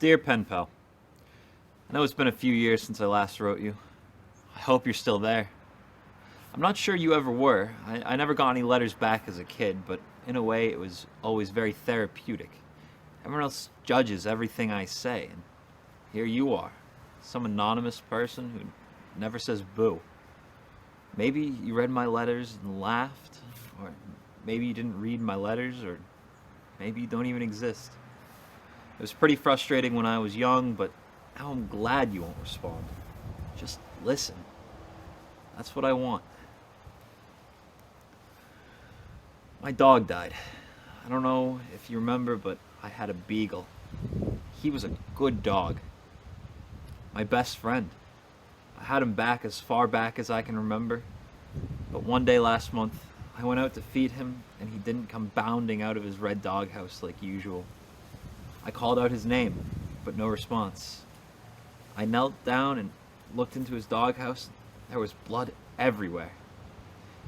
Dear Pen Pal, I know it's been a few years since I last wrote you. I hope you're still there. I'm not sure you ever were. I never got any letters back as a kid, but in a way it was always very therapeutic. Everyone else judges everything I say, and here you are, some anonymous person who never says boo. Maybe you read my letters and laughed, or maybe you didn't read my letters, or maybe you don't even exist. It was pretty frustrating when I was young, but now I'm glad you won't respond. Just listen. That's what I want. My dog died. I don't know if you remember, but I had a beagle. He was a good dog. My best friend. I had him back as far back as I can remember. But one day last month, I went out to feed him, and he didn't come bounding out of his red doghouse like usual. I called out his name, but no response. I knelt down and looked into his doghouse. There was blood everywhere.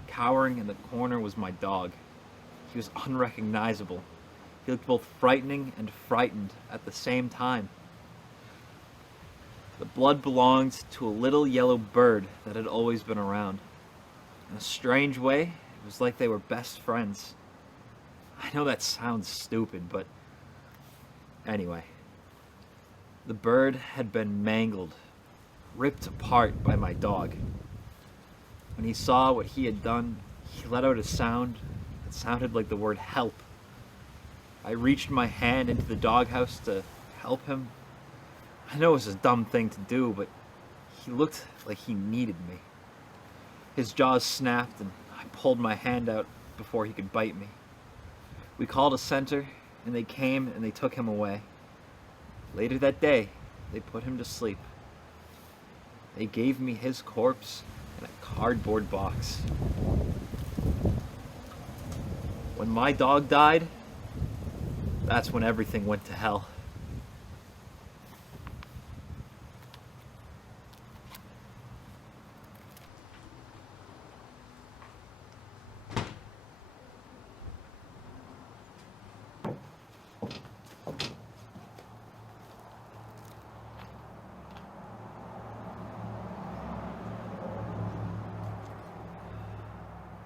Cowering in the corner was my dog. He was unrecognizable. He looked both frightening and frightened at the same time. The blood belonged to a little yellow bird that had always been around. In a strange way, it was like they were best friends. I know that sounds stupid, but anyway. The bird had been mangled, ripped apart by my dog. When he saw what he had done, he let out a sound that sounded like the word help. I reached my hand into the doghouse to help him. I know it was a dumb thing to do, but he looked like he needed me. His jaws snapped and I pulled my hand out before he could bite me. We called a center and they came and they took him away. Later that day, they put him to sleep. They gave me his corpse in a cardboard box. When my dog died, that's when everything went to hell.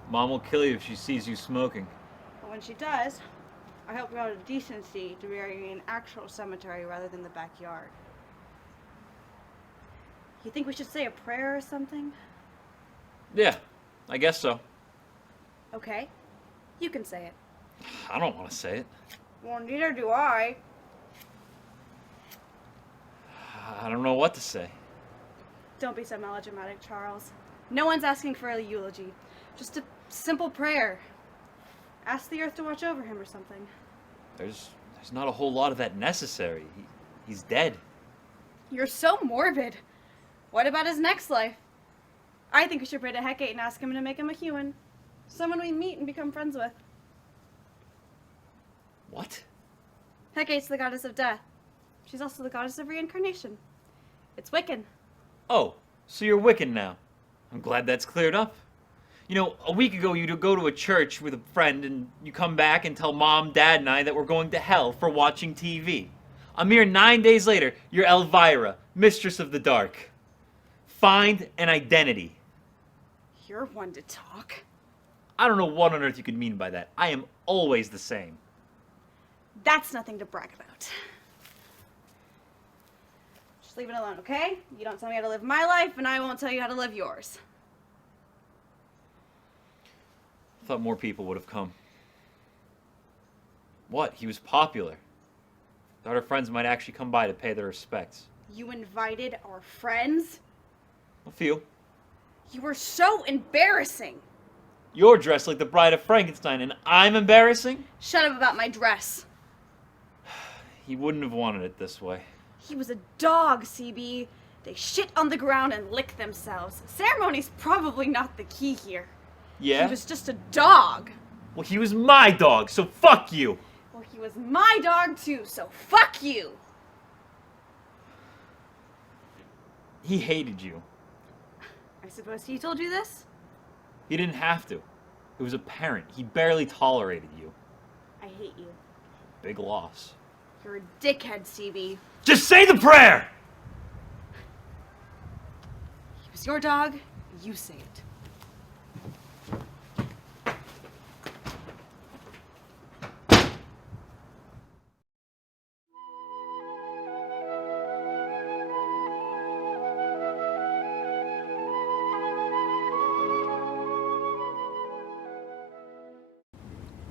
Mom will kill you if she sees you smoking. But when she does, I hope you have the decency to bury you in an actual cemetery rather than the backyard. You think we should say a prayer or something? Yeah, I guess so. Okay, you can say it. I don't want to say it. Well, neither do I. I don't know what to say. Don't be so melodramatic, Charles. No one's asking for a eulogy. Just a simple prayer. Ask the earth to watch over him or something. There's not a whole lot of that necessary. He's dead. You're so morbid. What about his next life? I think we should pray to Hecate and ask him to make him a human. Someone we meet and become friends with. What? Hecate's the goddess of death. She's also the goddess of reincarnation. It's Wiccan. Oh, so you're Wiccan now. I'm glad that's cleared up. You know, a week ago you'd go to a church with a friend and you come back and tell Mom, Dad, and I that we're going to hell for watching TV. A mere 9 days later, you're Elvira, Mistress of the Dark. Find an identity. You're one to talk. I don't know what on earth you could mean by that. I am always the same. That's nothing to brag about. Just leave it alone, okay? You don't tell me how to live my life, and I won't tell you how to live yours. I thought more people would have come. What? He was popular. Thought our friends might actually come by to pay their respects. You invited our friends? A few. You were so embarrassing. You're dressed like the Bride of Frankenstein, and I'm embarrassing? Shut up about my dress. He wouldn't have wanted it this way. He was a dog, CB. They shit on the ground and lick themselves. Ceremony's probably not the key here. Yeah? He was just a dog. Well, he was my dog, so fuck you! Well, he was my dog too, so fuck you! He hated you. I suppose he told you this? He didn't have to. It was apparent. He barely tolerated you. I hate you. Big loss. You're a dickhead, CB. Just say the prayer! It was your dog, you say it.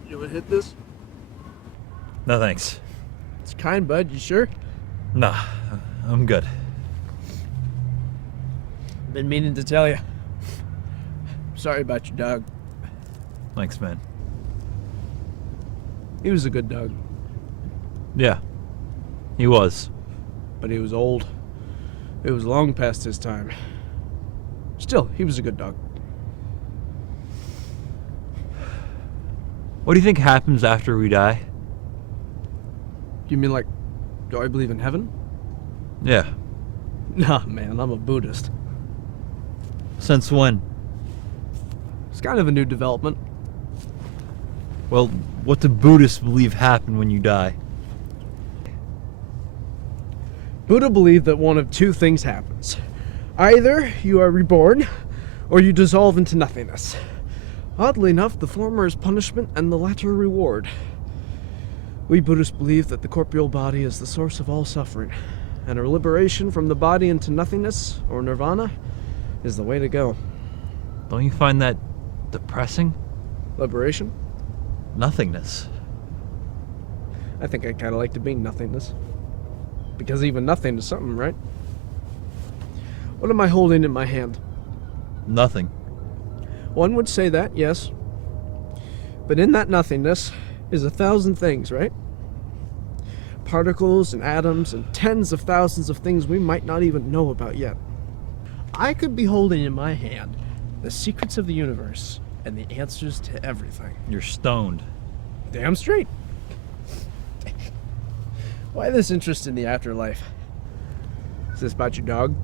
You wanna hit this? No thanks. It's kind, bud. You sure? Nah, I'm good. Been meaning to tell you. Sorry about your dog. Thanks, man. He was a good dog, Yeah, he was. but he was old. It was long past his time. Still, he was a good dog. What do you think happens after we die? You mean like, do I believe in heaven? Yeah. Nah, man, I'm a Buddhist. Since when? It's kind of a new development. Well, what do Buddhists believe happen when you die? Buddha believed that one of two things happens. Either you are reborn, or you dissolve into nothingness. Oddly enough, the former is punishment and the latter reward. We Buddhists believe that the corporeal body is the source of all suffering, and our liberation from the body into nothingness, or nirvana, is the way to go. Don't you find that depressing? Liberation? Nothingness. I think I kind of like to be nothingness. Because even nothing is something, right? What am I holding in my hand? Nothing. One would say that, yes. But in that nothingness is 1,000 things, right? Particles and atoms and tens of thousands of things we might not even know about yet. I could be holding in my hand the secrets of the universe and the answers to everything. You're stoned. Damn straight. Why this interest in the afterlife? Is this about your dog?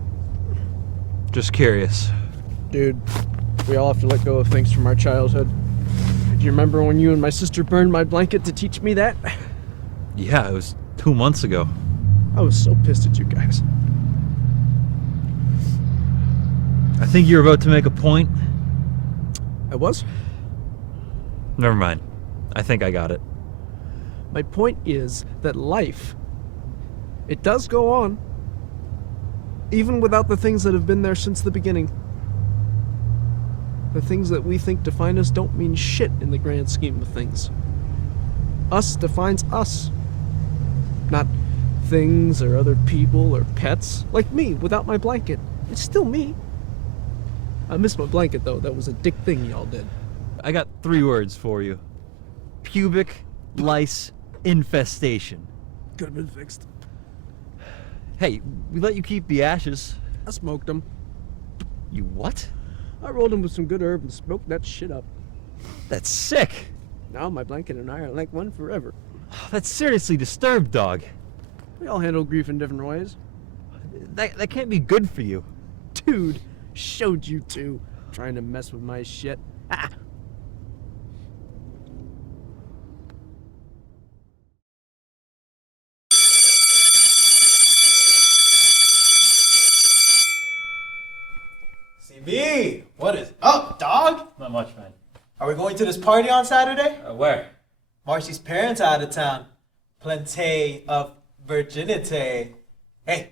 Just curious. Dude, we all have to let go of things from our childhood. Do you remember when you and my sister burned my blanket to teach me that? Yeah, it was 2 months ago. I was so pissed at you guys. I think you're about to make a point. I was? Never mind. I think I got it. My point is that life, it does go on, even without the things that have been there since the beginning. The things that we think define us don't mean shit in the grand scheme of things. Us defines us. Not things or other people or pets. Like me, without my blanket. It's still me. I miss my blanket though, that was a dick thing y'all did. I got 3 words for you. Pubic lice infestation. Could have been fixed. Hey, we let you keep the ashes. I smoked them. You what? I rolled them with some good herb and smoked that shit up. That's sick. Now my blanket and I are like one forever. That's seriously disturbed, dog. We all handle grief in different ways. That can't be good for you. Dude, showed you two. Trying to mess with my shit. Ah. CB, what is up, dog? Not much, man. Are we going to this party on Saturday? Where? Marcy's parents are out of town. Plenty of virginity. Hey,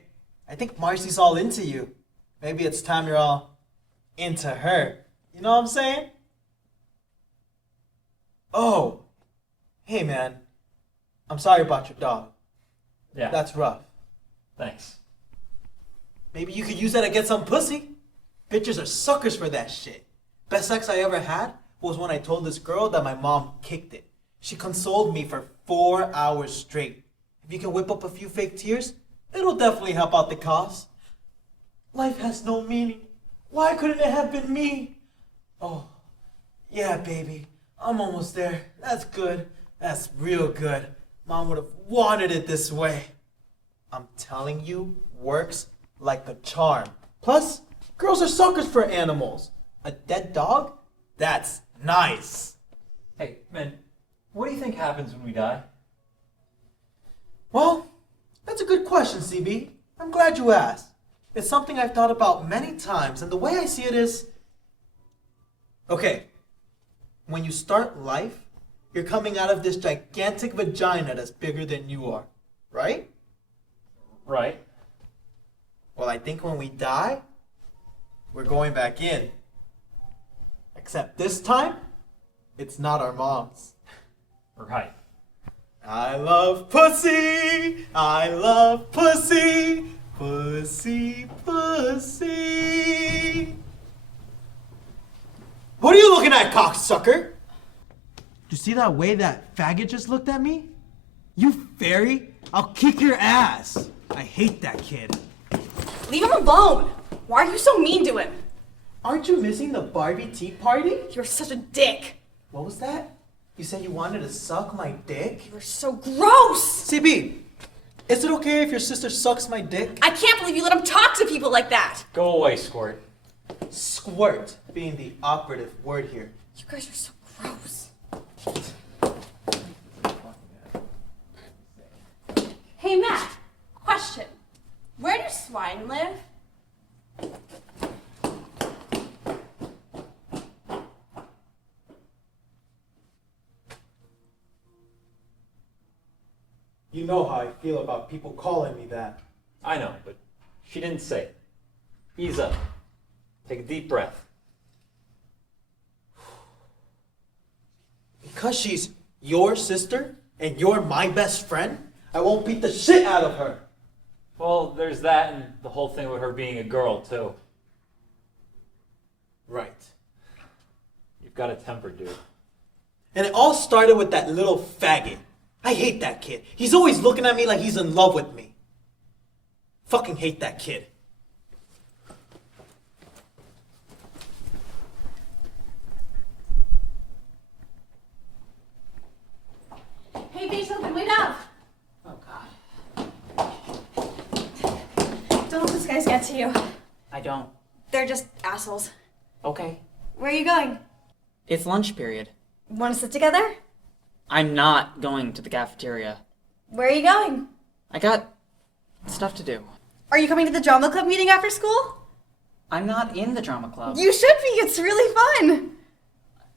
I think Marcy's all into you. Maybe it's time you're all into her. You know what I'm saying? Oh, hey man, I'm sorry about your dog. Yeah. That's rough. Thanks. Maybe you could use that to get some pussy. Bitches are suckers for that shit. Best sex I ever had was when I told this girl that my mom kicked it. She consoled me for 4 hours straight. If you can whip up a few fake tears, it'll definitely help out the cause. Life has no meaning. Why couldn't it have been me? Oh, yeah, baby. I'm almost there. That's good. That's real good. Mom would have wanted it this way. I'm telling you, works like a charm. Plus, girls are suckers for animals. A dead dog? That's nice. Hey, man, what do you think happens when we die? Well, that's a good question, CB. I'm glad you asked. It's something I've thought about many times, and the way I see it is... Okay, when you start life, you're coming out of this gigantic vagina that's bigger than you are, right? Right. Well, I think when we die, we're going back in. Except this time, it's not our moms. Right. I love pussy! I love pussy! Pussy, pussy! What are you looking at, cocksucker? You see that way that faggot just looked at me? You fairy! I'll kick your ass! I hate that kid. Leave him alone! Why are you so mean to him? Aren't you missing the Barbie tea party? You're such a dick. What was that? You said you wanted to suck my dick? You're so gross! CB, is it okay if your sister sucks my dick? I can't believe you let him talk to people like that! Go away, Squirt. Squirt being the operative word here. You guys are so gross. Hey Matt, question. Where do swine live? You know how I feel about people calling me that. I know, but she didn't say it. Ease up. Take a deep breath. Because she's your sister and you're my best friend, I won't beat the shit out of her. Well, there's that and the whole thing with her being a girl, too. Right. You've got a temper, dude. And it all started with that little faggot. I hate that kid. He's always looking at me like he's in love with me. Fucking hate that kid. Hey Beethoven, wait up! Oh God. Don't let these guys get to you. I don't. They're just assholes. Okay. Where are you going? It's lunch period. Want to sit together? I'm not going to the cafeteria. Where are you going? I got stuff to do. Are you coming to the drama club meeting after school? I'm not in the drama club. You should be, it's really fun.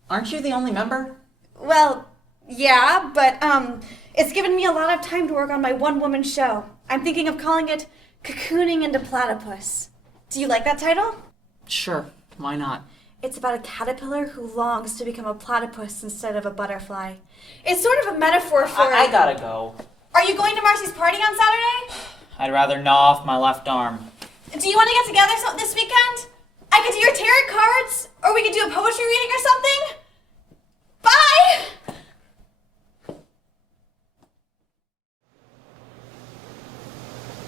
Aren't you the only member? Well, yeah, but it's given me a lot of time to work on my one-woman show. I'm thinking of calling it Cocooning into Platypus. Do you like that title? Sure, why not? It's about a caterpillar who longs to become a platypus instead of a butterfly. It's sort of a metaphor for... I gotta go. Are you going to Marcy's party on Saturday? I'd rather gnaw off my left arm. Do you want to get together this weekend? I could do your tarot cards, or we could do a poetry reading or something. Bye!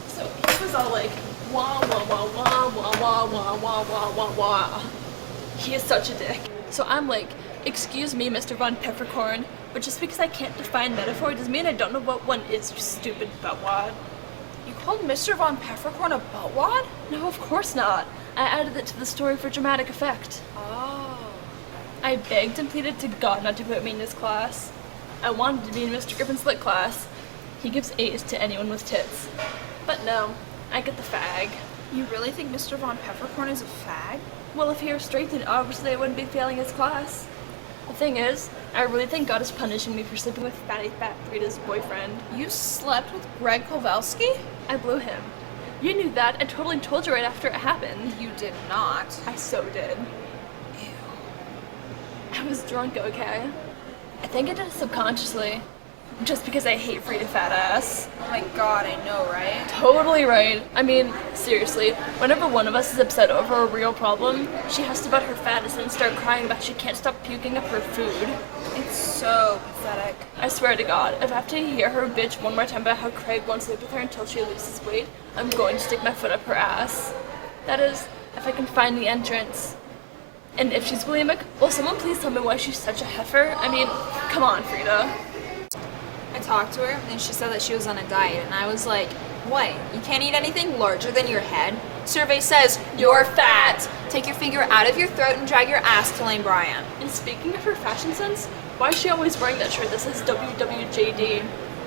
So he was all like, wah, wah, wah, wah, wah, wah, wah, wah, wah, wah, wah. He is such a dick. So I'm like, excuse me, Mr. Von Peppercorn, but just because I can't define metaphor doesn't mean I don't know what one is, you stupid buttwad. You called Mr. Von Peppercorn a buttwad? No, of course not. I added it to the story for dramatic effect. Oh. I begged and pleaded to God not to put me in his class. I wanted to be in Mr. Griffin's lit class. He gives A's to anyone with tits. But no, I get the fag. You really think Mr. Von Peppercorn is a fag? Well, if he were straight, then obviously I wouldn't be failing his class. The thing is, I really think God is punishing me for sleeping with Fatty Fat Frida's boyfriend. You slept with Greg Kowalski? I blew him. You knew that. I totally told you right after it happened. You did not. I so did. Ew. I was drunk, okay? I think I did it subconsciously. Just because I hate Frida Fat Ass. Oh my god, I know, right? Totally right. I mean, seriously, whenever one of us is upset over a real problem, she has to butt her fatness and start crying about she can't stop puking up her food. It's so pathetic. I swear to God, if I have to hear her bitch one more time about how Craig won't sleep with her until she loses weight, I'm going to stick my foot up her ass. That is, if I can find the entrance. And if she's bulimic, will someone please tell me why she's such a heifer? I mean, come on, Frida. I talked to her, and she said that she was on a diet, and I was like, what? You can't eat anything larger than your head? Survey says, you're fat! Take your finger out of your throat and drag your ass to Lane Bryant. And speaking of her fashion sense, why is she always wearing that shirt that says WWJD?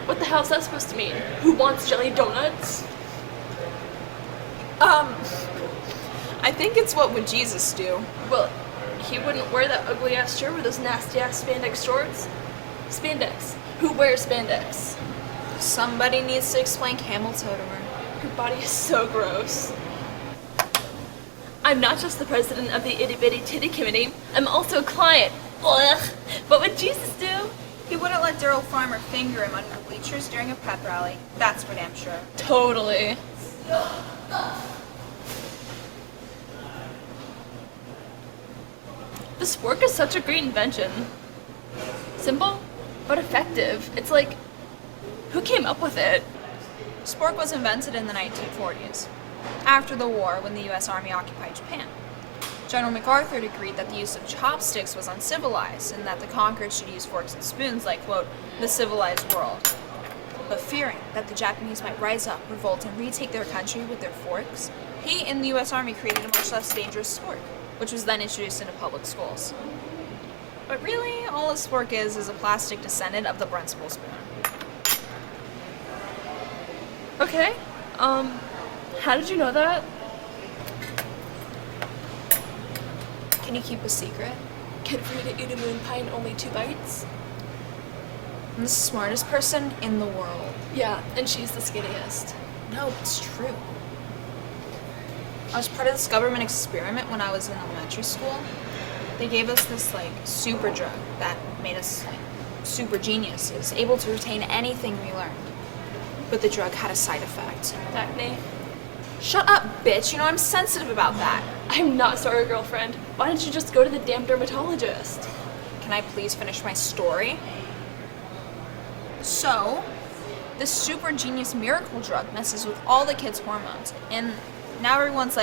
What the hell's that supposed to mean? Who wants jelly donuts? I think it's what would Jesus do. Well, he wouldn't wear that ugly ass shirt with those nasty ass spandex shorts. Spandex. Who wears spandex? Somebody needs to explain camel toe to her. Your body is so gross. I'm not just the president of the itty bitty titty committee, I'm also a client. Ugh. What would Jesus do? He wouldn't let Daryl Farmer finger him under the bleachers during a pep rally. That's for damn sure. Totally. The spork is such a great invention. Simple, but effective. It's like, who came up with it? Spork was invented in the 1940s, after the war when the US Army occupied Japan. General MacArthur agreed that the use of chopsticks was uncivilized and that the conquered should use forks and spoons like, quote, the civilized world. But fearing that the Japanese might rise up, revolt, and retake their country with their forks, he and the US Army created a much less dangerous spork, which was then introduced into public schools. But really, all a spork is a plastic descendant of the Brunswick spoon. Okay, how did you know that? Can you keep a secret? Kid free to eat a moon pie in only 2 bites? I'm the smartest person in the world. Yeah, and she's the skinniest. No, it's true. I was part of this government experiment when I was in elementary school. They gave us this super drug that made us super geniuses, able to retain anything we learned. But the drug had a side effect. Acne. Shut up, bitch. You know I'm sensitive about that. I'm not sorry, girlfriend. Why don't you just go to the damn dermatologist? Can I please finish my story? So, this super genius miracle drug messes with all the kids' hormones, and now everyone's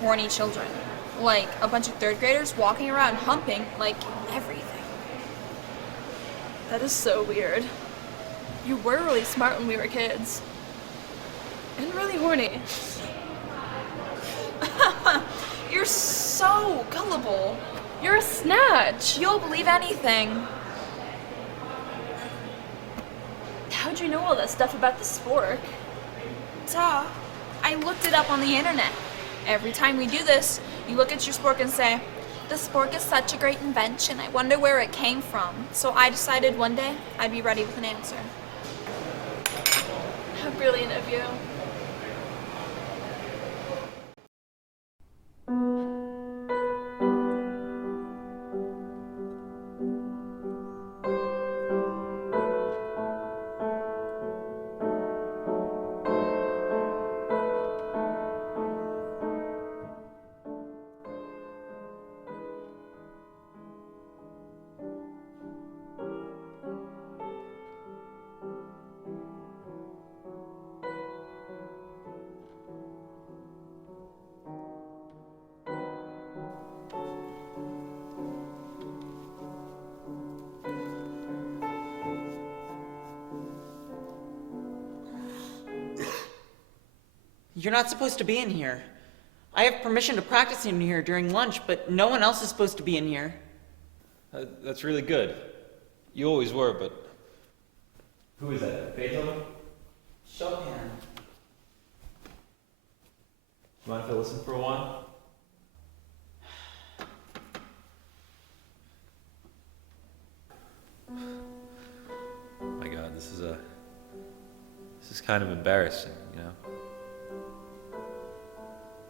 horny children. Like a bunch of 3rd graders walking around humping everything. That is so weird. You were really smart when we were kids. And really horny. You're so gullible. You're a snatch. You'll believe anything. How'd you know all that stuff about the spork? Duh. I looked it up on the internet. Every time we do this, you look at your spork and say, the spork is such a great invention. I wonder where it came from. So I decided one day I'd be ready with an answer. How brilliant of you. You're not supposed to be in here. I have permission to practice in here during lunch, but no one else is supposed to be in here. That's really good. You always were, but... Who is that? Beethoven? Chopin. Mind if I listen for a while? My God, this is kind of embarrassing, you know?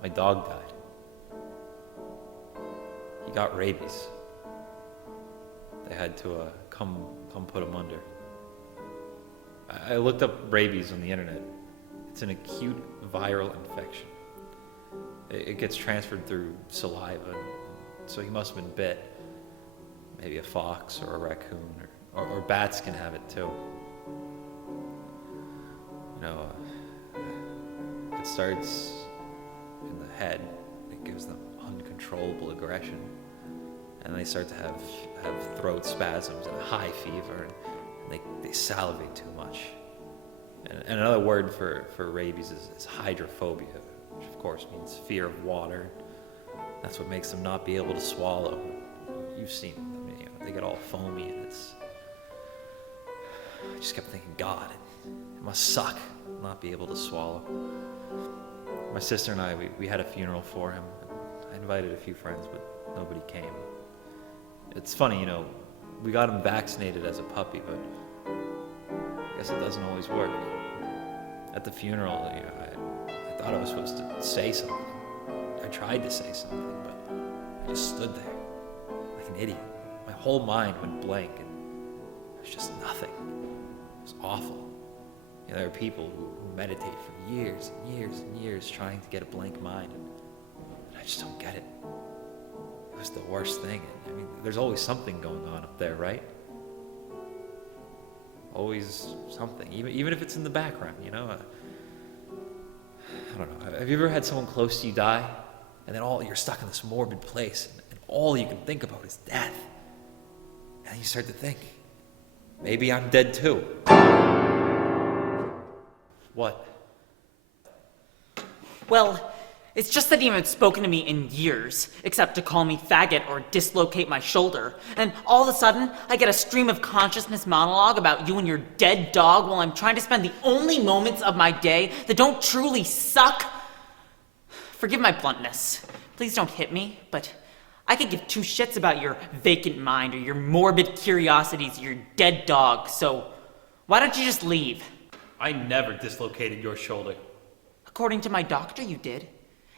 My dog died. He got rabies. They had to come put him under. I looked up rabies on the internet. It's an acute viral infection. It gets transferred through saliva, so he must have been bit. Maybe a fox or a raccoon, or bats can have it too. You know, it starts in the head. It gives them uncontrollable aggression, and they start to have throat spasms and a high fever, and they salivate too much. And another word for rabies is hydrophobia, which of course means fear of water. That's what makes them not be able to swallow. You've seen them, you know, they get all foamy, and I just kept thinking, God, it must suck not be able to swallow. My sister and I, we had a funeral for him. I invited a few friends, but nobody came. It's funny, we got him vaccinated as a puppy, but I guess it doesn't always work. At the funeral, I thought I was supposed to say something. I tried to say something, but I just stood there like an idiot. My whole mind went blank, and there was just nothing. It was awful. There are people who meditate for years and years and years trying to get a blank mind, and I just don't get it. It was the worst thing. I mean, there's always something going on up there, right? Always something, even if it's in the background, I don't know. Have you ever had someone close to you die, and then you're stuck in this morbid place, and all you can think about is death? And then you start to think, maybe I'm dead too. What? Well, it's just that he hasn't spoken to me in years, except to call me faggot or dislocate my shoulder. And all of a sudden, I get a stream of consciousness monologue about you and your dead dog while I'm trying to spend the only moments of my day that don't truly suck. Forgive my bluntness. Please don't hit me, but I could give two shits about your vacant mind or your morbid curiosities or your dead dog, so why don't you just leave? I never dislocated your shoulder. According to my doctor, you did.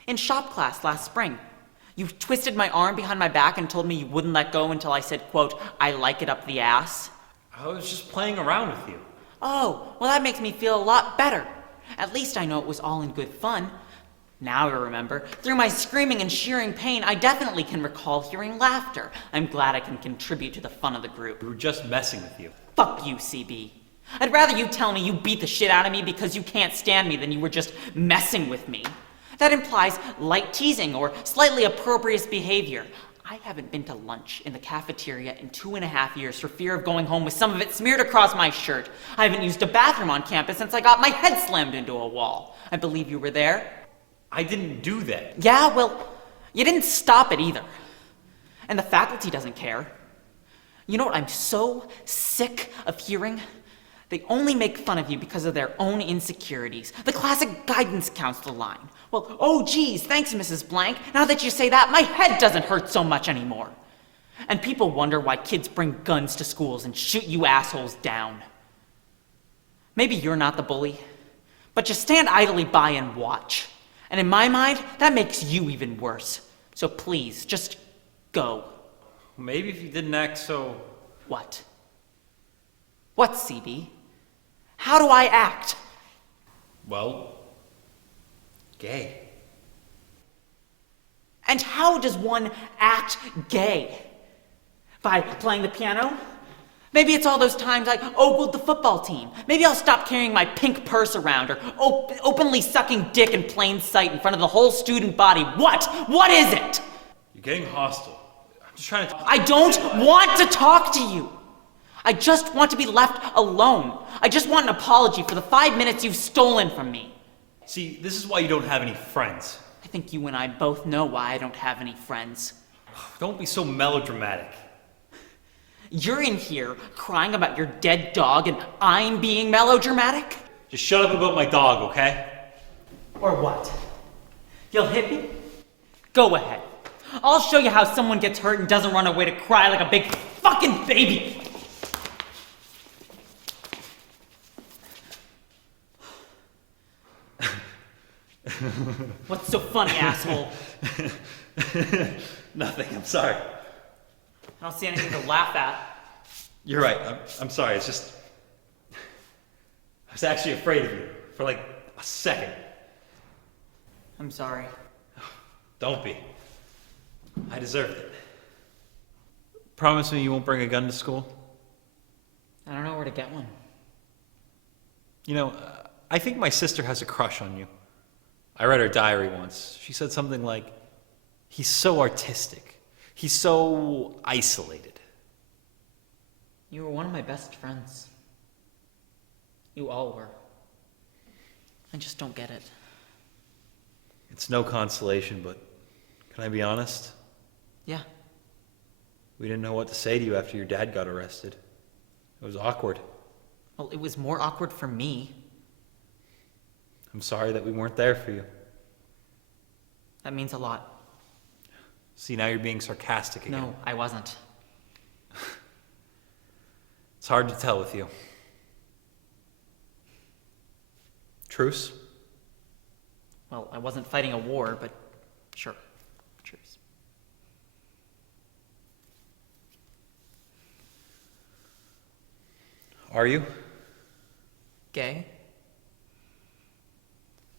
In shop class last spring. You twisted my arm behind my back and told me you wouldn't let go until I said, quote, I like it up the ass. I was just playing around with you. Oh, well that makes me feel a lot better. At least I know it was all in good fun. Now I remember, through my screaming and shearing pain, I definitely can recall hearing laughter. I'm glad I can contribute to the fun of the group. We were just messing with you. Fuck you, CB. I'd rather you tell me you beat the shit out of me because you can't stand me than you were just messing with me. That implies light teasing or slightly appropriate behavior. I haven't been to lunch in the cafeteria in 2.5 years for fear of going home with some of it smeared across my shirt. I haven't used a bathroom on campus since I got my head slammed into a wall. I believe you were there. I didn't do that. Yeah, well, you didn't stop it either. And the faculty doesn't care. You know what I'm so sick of hearing? They only make fun of you because of their own insecurities. The classic guidance counselor line. Well, oh geez, thanks Mrs. Blank. Now that you say that, my head doesn't hurt so much anymore. And people wonder why kids bring guns to schools and shoot you assholes down. Maybe you're not the bully, but you stand idly by and watch. And in my mind, that makes you even worse. So please, just go. Maybe if you didn't act so... What? What, CB? How do I act? Well... gay. And how does one act gay? By playing the piano? Maybe it's all those times I ogled the football team. Maybe I'll stop carrying my pink purse around or openly sucking dick in plain sight in front of the whole student body. What? What is it? You're getting hostile. I'm just trying to... I don't want to talk to you. I just want to be left alone. I just want an apology for the 5 minutes you've stolen from me. See, this is why you don't have any friends. I think you and I both know why I don't have any friends. Don't be so melodramatic. You're in here crying about your dead dog and I'm being melodramatic? Just shut up about my dog, okay? Or what? You'll hit me? Go ahead. I'll show you how someone gets hurt and doesn't run away to cry like a big fucking baby. What's so funny, asshole? Nothing, I'm sorry. I don't see anything to laugh at. You're right, I'm sorry, it's just... I was actually afraid of you for like a second. I'm sorry. Don't be. I deserved it. Promise me you won't bring a gun to school? I don't know where to get one. I think my sister has a crush on you. I read her diary once. She said something like, he's so artistic. He's so isolated. You were one of my best friends. You all were. I just don't get it. It's no consolation, but can I be honest? Yeah. We didn't know what to say to you after your dad got arrested. It was awkward. Well, it was more awkward for me. I'm sorry that we weren't there for you. That means a lot. See, now you're being sarcastic again. No, I wasn't. It's hard to tell with you. Truce? Well, I wasn't fighting a war, but sure. Truce. Are you? Gay?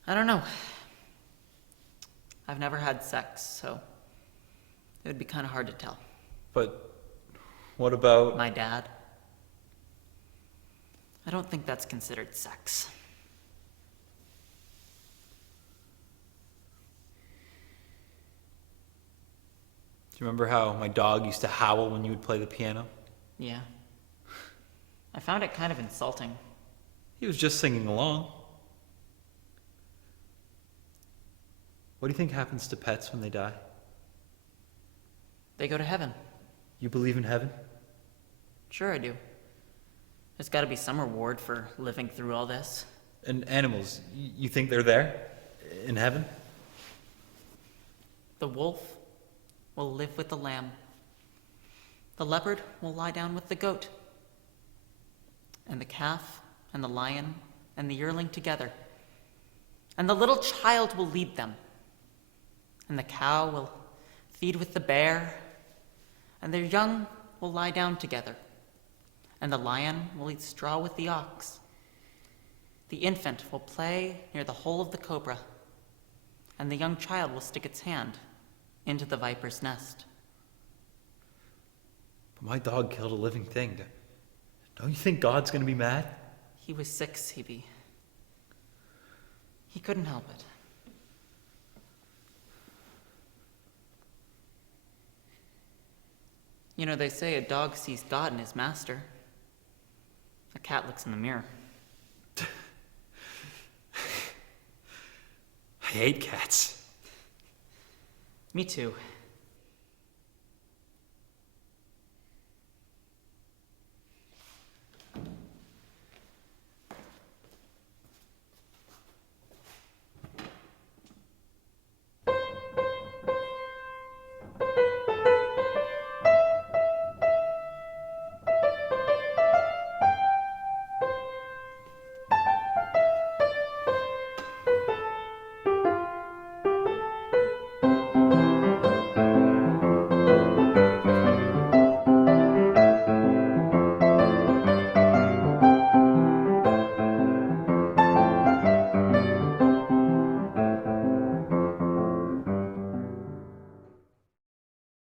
I don't know. I've never had sex, so it would be kind of hard to tell. But what about... My dad? I don't think that's considered sex. Do you remember how my dog used to howl when you would play the piano? Yeah. I found it kind of insulting. He was just singing along. What do you think happens to pets when they die? They go to heaven. You believe in heaven? Sure I do. There's gotta be some reward for living through all this. And animals, you think they're there? In heaven? The wolf will live with the lamb. The leopard will lie down with the goat. And the calf and the lion and the yearling together. And the little child will lead them. And the cow will feed with the bear. And their young will lie down together. And the lion will eat straw with the ox. The infant will play near the hole of the cobra. And the young child will stick its hand into the viper's nest. But my dog killed a living thing. Don't you think God's gonna be mad? He was sick, CB. He couldn't help it. You know, they say a dog sees God in his master. A cat looks in the mirror. I hate cats. Me too.